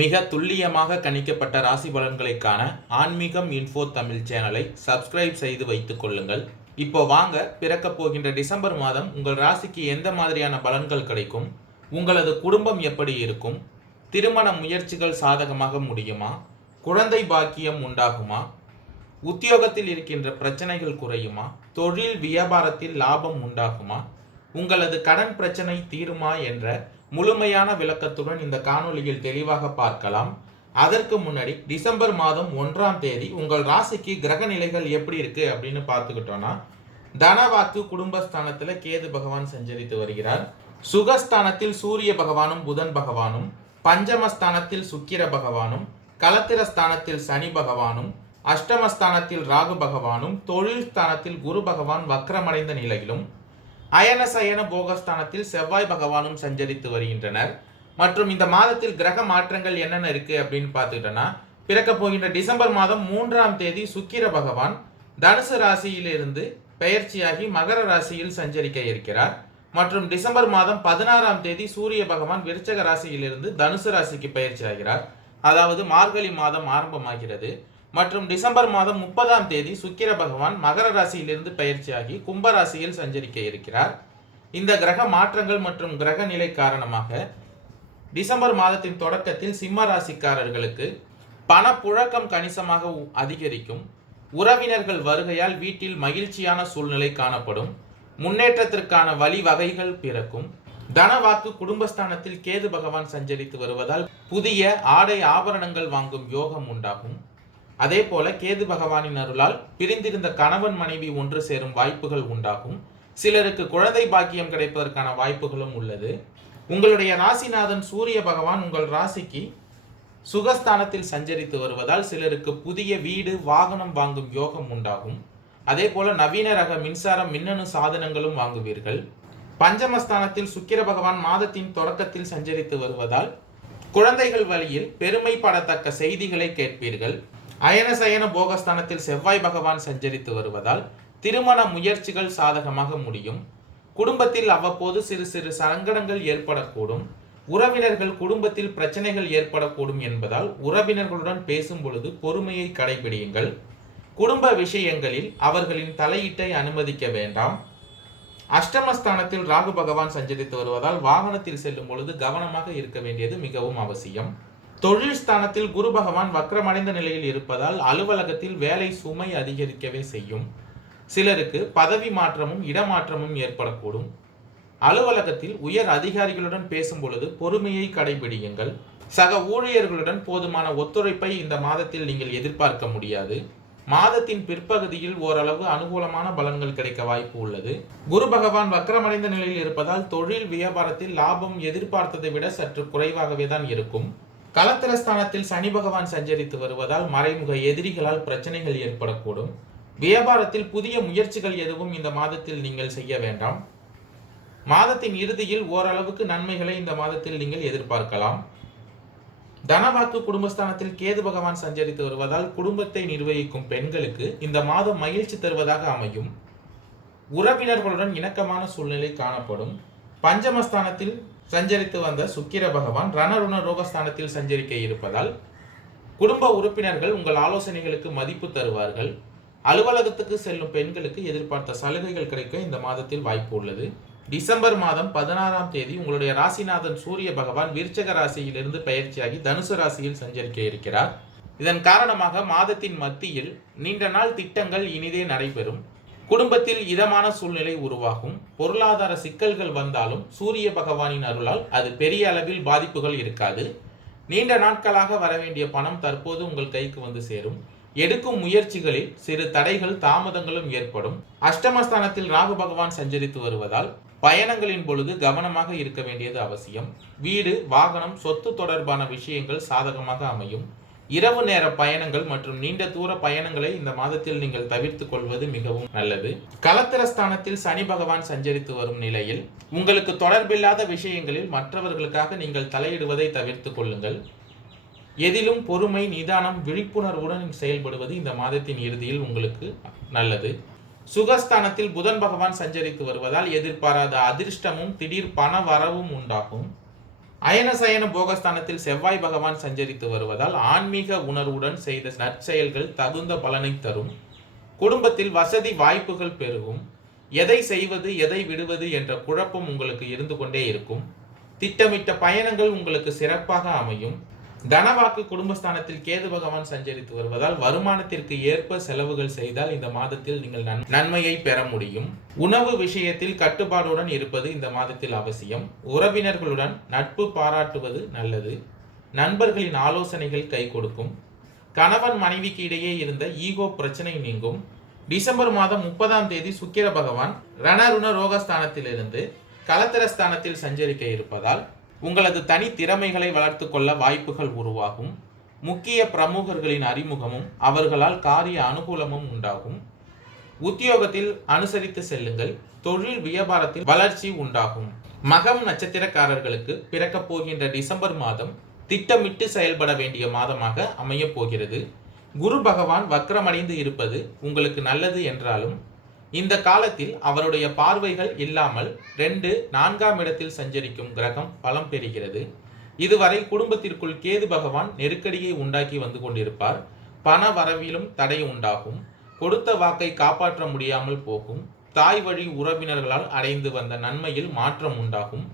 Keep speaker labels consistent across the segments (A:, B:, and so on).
A: மிக துல்லியமாக கணிக்கப்பட்ட ராசி பலன்களுக்கான ஆன்மீகம் இன்ஃபோ தமிழ் சேனலை சப்ஸ்கிரைப் செய்து வைத்துக் கொள்ளுங்கள். இப்போ வாங்க பிறக்க போகின்ற டிசம்பர் மாதம் உங்கள் ராசிக்கு எந்த மாதிரியான பலன்கள் கிடைக்கும்? உங்களது குடும்பம் எப்படி இருக்கும்? திருமண முயற்சிகள் சாதகமாக முடியுமா? குழந்தை பாக்கியம் உண்டாகுமா? உத்தியோகத்தில் இருக்கின்ற பிரச்சனைகள் குறையுமா? தொழில் வியாபாரத்தில் லாபம் உண்டாகுமா? உங்களது கடன் பிரச்சனை தீருமா என்ற முழுமையான விளக்கத்துடன் இந்த காணொளியில் தெளிவாக பார்க்கலாம். அதற்கு முன்னாடி டிசம்பர் மாதம் ஒன்றாம் தேதி உங்கள் ராசிக்கு கிரக நிலைகள் எப்படி இருக்கு அப்படின்னு பார்த்துக்கிட்டோம்னா தனவாக்கு குடும்பஸ்தானத்தில் கேது பகவான் சஞ்சரித்து வருகிறார். சுகஸ்தானத்தில் சூரிய பகவானும் புதன் பகவானும் பஞ்சமஸ்தானத்தில் சுக்கிர பகவானும் களத்திரஸ்தானத்தில் சனி பகவானும் அஷ்டமஸ்தானத்தில் ராகு பகவானும் தொழில் ஸ்தானத்தில் குரு பகவான் வக்ரமடைந்த நிலையிலும் அயன சயன போகஸ்தானத்தில் செவ்வாய் பகவானும் சஞ்சரித்து வருகின்றனர். மற்றும் இந்த மாதத்தில் கிரக மாற்றங்கள் என்னென்ன இருக்கு அப்படின்னு பார்த்துக்கிட்டோன்னா பிறக்க போகின்ற டிசம்பர் மாதம் மூன்றாம் தேதி சுக்கிர பகவான் தனுசு ராசியிலிருந்து பெயர்ச்சியாகி மகர ராசியில் சஞ்சரிக்க இருக்கிறார். மற்றும் டிசம்பர் மாதம் பதினாறாம் தேதி சூரிய பகவான் விருச்சக ராசியிலிருந்து தனுசு ராசிக்கு பயிற்சி ஆகிறார் அதாவது மார்கழி மாதம் ஆரம்பமாகிறது. மற்றும் டிசம்பர் மாதம் முப்பதாம் தேதி சுக்கிர பகவான் மகர ராசியிலிருந்து பயிற்சியாகி கும்பராசியில் சஞ்சரிக்க இருக்கிறார். இந்த கிரக மாற்றங்கள் மற்றும் கிரக நிலை காரணமாக டிசம்பர் மாதத்தின் தொடக்கத்தில் சிம்ம ராசிக்காரர்களுக்கு பணப்புழக்கம் கணிசமாக அதிகரிக்கும். உறவினர்கள் வருகையால் வீட்டில் மகிழ்ச்சியான சூழ்நிலை காணப்படும். முன்னேற்றத்திற்கான வழிவகைகள் பிறக்கும். தனவாக்கு குடும்பஸ்தானத்தில் கேது பகவான் சஞ்சரித்து வருவதால் புதிய ஆடை ஆபரணங்கள் வாங்கும் யோகம் உண்டாகும். அதே போல கேது பகவானின் அருளால் பிரிந்திருந்த கணவன் மனைவி ஒன்று சேரும் வாய்ப்புகள் உண்டாகும். சிலருக்கு குழந்தை பாக்கியம் கிடைப்பதற்கான வாய்ப்புகளும் உள்ளது. உங்களுடைய ராசிநாதன் சூரிய பகவான் உங்கள் ராசிக்கு சுகஸ்தானத்தில் சஞ்சரித்து வருவதால் சிலருக்கு புதிய வீடு வாகனம் வாங்கும் யோகம் உண்டாகும். அதே போல நவீன ரக மின்சாரம் மின்னணு சாதனங்களும் வாங்குவீர்கள். பஞ்சமஸ்தானத்தில் சுக்கிர பகவான் மாதத்தின் தொடக்கத்தில் சஞ்சரித்து வருவதால் குழந்தைகள் வழியில் பெருமைப்படத்தக்க செய்திகளை கேட்பீர்கள். அயன சயன போகஸ்தானத்தில் செவ்வாய் பகவான் சஞ்சரித்து வருவதால் திருமண முயற்சிகள் சாதகமாக முடியும். குடும்பத்தில் அவ்வப்போது சிறு சிறு சங்கடங்கள் ஏற்படக்கூடும். உறவினர்கள் குடும்பத்தில் பிரச்சனைகள் ஏற்படக்கூடும் என்பதால் உறவினர்களுடன் பேசும் பொழுது பொறுமையை கடைபிடியுங்கள். குடும்ப விஷயங்களில் அவர்களின் தலையீட்டை அனுமதிக்க வேண்டாம். அஷ்டமஸ்தானத்தில் ராகு பகவான் சஞ்சரித்து வருவதால் வாகனத்தில் செல்லும் பொழுது கவனமாக இருக்க வேண்டியது மிகவும் அவசியம். தொழில் ஸ்தானத்தில் குரு பகவான் வக்ரமடைந்த நிலையில் இருப்பதால் அலுவலகத்தில் வேலை சுமை அதிகரிக்கவே செய்யும். சிலருக்கு பதவி மாற்றமும் இடமாற்றமும் ஏற்படக்கூடும். அலுவலகத்தில் உயர் அதிகாரிகளுடன் பேசும் பொழுது பொறுமையை கடைபிடியுங்கள். சக ஊழியர்களுடன் போதுமான ஒத்துழைப்பை இந்த மாதத்தில் நீங்கள் எதிர்பார்க்க முடியாது. மாதத்தின் பிற்பகுதியில் ஓரளவு அனுகூலமான பலன்கள் கிடைக்க வாய்ப்பு உள்ளது. குரு பகவான் வக்கரமடைந்த நிலையில் இருப்பதால் தொழில் வியாபாரத்தில் லாபம் எதிர்பார்த்ததை விட சற்று குறைவாகவே தான் இருக்கும். கலத்திரஸ்தானத்தில் சனி பகவான் சஞ்சரித்து வருவதால் மறைமுக எதிரிகளால் பிரச்சனைகள் ஏற்படக்கூடும். வியாபாரத்தில் புதிய முயற்சிகள் எதுவும் இந்த மாதத்தில் நீங்கள் செய்ய வேண்டாம். மாதத்தின் இறுதியில் ஓரளவுக்கு நன்மைகளை இந்த மாதத்தில் நீங்கள் எதிர்பார்க்கலாம். தனவாக்கு குடும்பஸ்தானத்தில் கேது பகவான் சஞ்சரித்து வருவதால் குடும்பத்தை நிர்வகிக்கும் பெண்களுக்கு இந்த மாதம் மகிழ்ச்சி தருவதாக அமையும். உறவினர்களுடன் இணக்கமான சூழ்நிலை காணப்படும். பஞ்சமஸ்தானத்தில் சஞ்சரித்து வந்த சுக்கிர பகவான் ரணருண ரோகஸ்தானத்தில் சஞ்சரிக்க இருப்பதால் குடும்ப உறுப்பினர்கள் உங்கள் ஆலோசனைகளுக்கு மதிப்பு தருவார்கள். அலுவலகத்துக்கு செல்லும் பெண்களுக்கு எதிர்பார்த்த சலுகைகள் கிடைக்க இந்த மாதத்தில் வாய்ப்பு உள்ளது. டிசம்பர் மாதம் பதினாறாம் தேதி உங்களுடைய ராசிநாதன் சூரிய பகவான் விருச்சக ராசியிலிருந்து பயிற்சியாகி தனுசு ராசியில் சஞ்சரிக்க இருக்கிறார். இதன் காரணமாக மாதத்தின் மத்தியில் நீண்ட நாள் திட்டங்கள் இனிதே நடைபெறும். குடும்பத்தில் இதமான சூழ்நிலை உருவாகும். பொருளாதார சிக்கல்கள் வந்தாலும் சூரிய பகவானின் அருளால் அது பெரிய அளவில் பாதிப்புகள் இருக்காது. நீண்ட நாட்களாக வர வேண்டிய பணம் தற்போது உங்கள் கைக்கு வந்து சேரும். எடுக்கும் முயற்சிகளில் சிறு தடைகள் தாமதங்களும் ஏற்படும். அஷ்டமஸ்தானத்தில் ராகு பகவான் சஞ்சரித்து வருவதால் பயணங்களின் பொழுது கவனமாக இருக்க வேண்டியது அவசியம். வீடு வாகனம் சொத்து தொடர்பான விஷயங்கள் சாதகமாக அமையும். இரவு நேர பயணங்கள் மற்றும் நீண்ட தூர பயணங்களை இந்த மாதத்தில் நீங்கள் தவிர்த்து கொள்வது மிகவும் நல்லது. கலத்திரஸ்தானத்தில் சனி பகவான் சஞ்சரித்து வரும் நிலையில் உங்களுக்கு தொடர்பில்லாத விஷயங்களில் மற்றவர்களுக்காக நீங்கள் தலையிடுவதை தவிர்த்து கொள்ளுங்கள். எதிலும் பொறுமை நிதானம் விழிப்புணர்வுடன் செயல்படுவது இந்த மாதத்தின் இறுதியில் உங்களுக்கு நல்லது. சுகஸ்தானத்தில் புதன் பகவான் சஞ்சரித்து வருவதால் எதிர்பாராத அதிர்ஷ்டமும் திடீர் பண வரவும் உண்டாகும். அயனசயன போகஸ்தானத்தில் செவ்வாய் பகவான் சஞ்சரித்து வருவதால் ஆன்மீக உணர்வுடன் செய்த நற்செயல்கள் தகுந்த பலனை தரும். குடும்பத்தில் வசதி வாய்ப்புகள் பெருகும். எதை செய்வது எதை விடுவது என்ற குழப்பம் உங்களுக்கு இருந்து கொண்டே இருக்கும். திட்டமிட்ட பயணங்கள் உங்களுக்கு சிறப்பாக அமையும். தனவாக்கு குடும்பஸ்தானத்தில் கேது பகவான் சஞ்சரித்து வருவதால் வருமானத்திற்கு ஏற்ப செலவுகள் செய்தால் இந்த மாதத்தில் நீங்கள் நன்- நன்மையை பெற முடியும். உணவு விஷயத்தில் கட்டுப்பாடுடன் இருப்பது இந்த மாதத்தில் அவசியம். உறவினர்களுடன் நட்பு பாராட்டுவது நல்லது. நண்பர்களின் ஆலோசனைகள் கை கொடுக்கும். கணவன் மனைவிக்கு இடையே இருந்த ஈகோ பிரச்சனை நீங்கும். டிசம்பர் மாதம் முப்பதாம் தேதி சுக்கிர பகவான் ரணருண ரோகஸ்தானத்திலிருந்து கலத்திரஸ்தானத்தில் சஞ்சரிக்க இருப்பதால் உங்களது தனி திறமைகளை வளர்த்து கொள்ள வாய்ப்புகள் உருவாகும். முக்கிய பிரமுகர்களின் அறிமுகமும் அவர்களால் காரிய அனுகூலமும் உண்டாகும். உத்தியோகத்தில் அனுசரித்து செல்லுங்கள். தொழில் வியாபாரத்தில் வளர்ச்சி உண்டாகும். மகம் நட்சத்திரக்காரர்களுக்கு பிறக்கப் போகின்ற டிசம்பர் மாதம் திட்டமிட்டு செயல்பட வேண்டிய மாதமாக அமையப் போகிறது. குரு பகவான் வக்ரமடைந்து இருப்பது உங்களுக்கு நல்லது என்றாலும் இந்த காலத்தில் அவருடைய பார்வைகள் இல்லாமல் ரெண்டு நான்காம் இடத்தில் சஞ்சரிக்கும் கிரகம் பலம் பெறுகிறது. இதுவரை குடும்பத்திற்குள் கேது பகவான் நெருக்கடியை உண்டாக்கி வந்து கொண்டிருப்பார். பண வரவிலும் தடை உண்டாகும். கொடுத்த வாக்கை காப்பாற்ற முடியாமல் போகும். தாய் வழி உறவினர்களால் அடைந்து வந்த நன்மையில் மாற்றம் உண்டாகும்.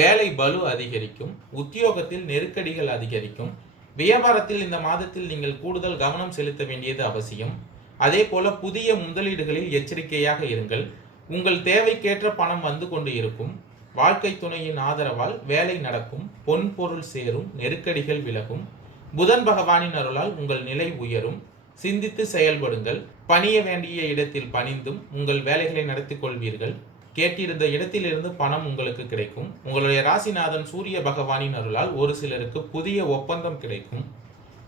A: வேலை பலு அதிகரிக்கும். உத்தியோகத்தில் நெருக்கடிகள் அதிகரிக்கும். வியாபாரத்தில் இந்த மாதத்தில் நீங்கள் கூடுதல் கவனம் செலுத்த வேண்டியது அவசியம். அதே போல புதிய முதலீடுகளில் எச்சரிக்கையாக இருங்கள். உங்கள் தேவைக்கேற்ற பணம் வந்து கொண்டு இருக்கும். வாழ்க்கை துணையின் ஆதரவால் வேலை நடக்கும். பொன் பொருள் சேரும். நெருக்கடிகள் விலகும். புதன் பகவானின் அருளால் உங்கள் நிலை உயரும். சிந்தித்து செயல்படுங்கள். பணிய வேண்டிய இடத்தில் பணிந்தும் உங்கள் வேலைகளை நடத்திக் கொள்வீர்கள். கேட்டிருந்த இடத்திலிருந்து பணம் உங்களுக்கு கிடைக்கும். உங்களுடைய ராசிநாதன் சூரிய பகவானின் அருளால் ஒரு சிலருக்கு புதிய ஒப்பந்தம் கிடைக்கும்.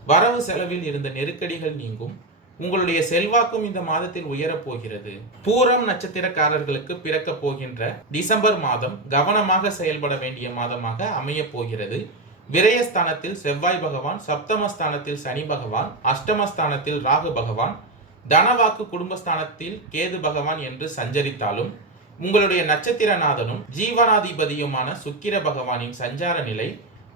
A: வரவு செலவில் இருந்த நெருக்கடிகள் நீங்கும். உங்களுடைய செல்வாக்கும் இந்த மாதத்தில் உயரப் போகிறது பூரம் நட்சத்திரக்காரர்களுக்கு பிறக்கப் போகின்ற டிசம்பர் மாதம் கவனமாக செயல்பட வேண்டிய மாதமாக அமையப் போகிறது விரயஸ்தானத்தில் செவ்வாய் பகவான் சப்தமஸ்தானத்தில் சனி பகவான் அஷ்டமஸ்தானத்தில் ராகு பகவான் தனவாக்கு குடும்பஸ்தானத்தில் கேது பகவான் என்று சஞ்சரித்தாலும் உங்களுடைய நட்சத்திரநாதனும் ஜீவனாதிபதியுமான சுக்கிர பகவானின் சஞ்சார நிலை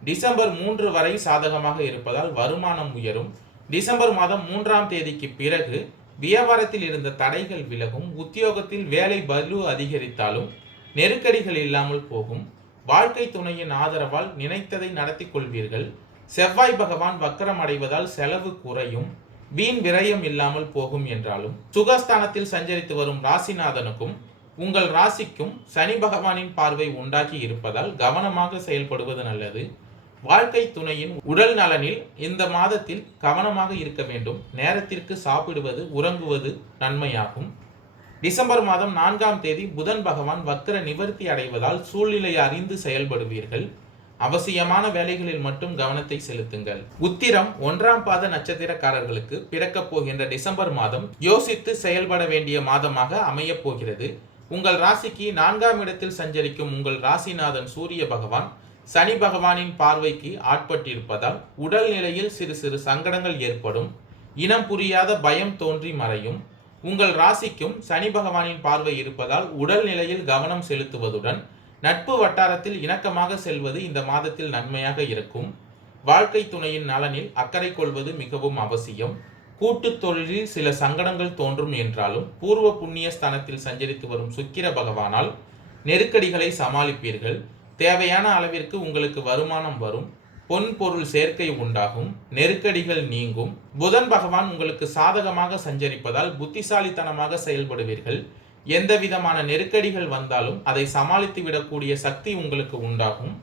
A: டிசம்பர் மூன்று வரை சாதகமாக இருப்பதால் வருமானம் உயரும். டிசம்பர் மாதம் மூன்றாம் தேதிக்கு பிறகு வியாபாரத்தில் இருந்த தடைகள் விலகும் உத்தியோகத்தில் வேலை பலு அதிகரித்தாலும் நெருக்கடிகள் இல்லாமல் போகும். வாழ்க்கை துணையின் ஆதரவால் நினைத்ததை நடத்தி கொள்வீர்கள். செவ்வாய் பகவான் வக்கரம் அடைவதால் செலவு குறையும். வீண் விரயம் இல்லாமல் போகும் என்றாலும் சுகஸ்தானத்தில் சஞ்சரித்து வரும் ராசிநாதனுக்கும் உங்கள் ராசிக்கும் சனி பகவானின் பார்வை உண்டாக்கி இருப்பதால் கவனமாக செயல்படுவது நல்லது. வாழ்க்கை துணையின் உடல் நலனில் இந்த மாதத்தில் கவனமாக இருக்க வேண்டும். நேரத்திற்கு சாப்பிடுவது உறங்குவது நன்மையாகும். டிசம்பர் மாதம் நான்காம் தேதி புதன் பகவான் வக்ர நிவர்த்தி அடைவதால் சூழ்நிலை அறிந்து செயல்படுவீர்கள். அவசியமான வேலைகளில் மட்டும் கவனத்தை செலுத்துங்கள். உத்திரம் ஒன்றாம் பாத நட்சத்திரக்காரர்களுக்கு பிறக்கப் போகின்ற டிசம்பர் மாதம் யோசித்து செயல்பட வேண்டிய மாதமாக அமையப் போகிறது. உங்கள் ராசிக்கு நான்காம் இடத்தில் சஞ்சரிக்கும் உங்கள் ராசிநாதன் சூரிய பகவான் சனி பகவானின் பார்வைக்கு ஆட்பட்டிருப்பதால் உடல் நிலையில் சிறு சிறு சங்கடங்கள் ஏற்படும். இனம் புரியாத பயம் தோன்றி மறையும். உங்கள் ராசிக்கும் சனி பகவானின் பார்வை இருப்பதால் உடல் நிலையில் கவனம் செலுத்துவதுடன் நட்பு வட்டாரத்தில் இணக்கமாக செல்வது இந்த மாதத்தில் நன்மையாக இருக்கும். வாழ்க்கை துணையின் நலனில் அக்கறை கொள்வது மிகவும் அவசியம். கூட்டுத் தொழிலில் சில சங்கடங்கள் தோன்றும் என்றாலும் பூர்வ புண்ணிய ஸ்தானத்தில் சஞ்சரித்து வரும் சுக்கிர பகவானால் நெருக்கடிகளை சமாளிப்பீர்கள். தேவையான அளவிற்கு உங்களுக்கு வருமானம் வரும் பொன் பொருள் சேர்க்கை உண்டாகும் நெருக்கடிகள் நீங்கும். புதன் பகவான் உங்களுக்கு சாதகமாக சஞ்சரிப்பதால் புத்திசாலித்தனமாக செயல்படுவீர்கள். எந்த விதமான நெருக்கடிகள் வந்தாலும் அதை சமாளித்து விடக்கூடிய சக்தி உங்களுக்கு உண்டாகும்.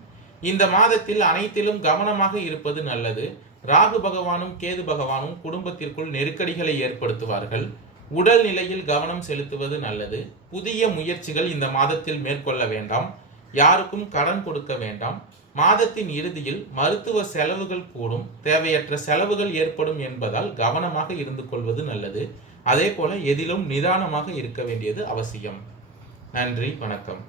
A: இந்த மாதத்தில் அனைத்திலும் கவனமாக இருப்பது நல்லது. ராகு பகவானும் கேது பகவானும் குடும்பத்திற்குள் நெருக்கடிகளை ஏற்படுத்துவார்கள். உடல் நிலையில் கவனம் செலுத்துவது நல்லது. புதிய முயற்சிகள் இந்த மாதத்தில் மேற்கொள்ள வேண்டாம். யாருக்கும் கடன் கொடுக்க வேண்டாம். மாதத்தின் இறுதியில் மருத்துவ செலவுகள் கூடும். தேவையற்ற செலவுகள் ஏற்படும் என்பதால் கவனமாக இருந்து கொள்வது நல்லது. அதே போல எதிலும் நிதானமாக இருக்க வேண்டியது அவசியம். நன்றி வணக்கம்.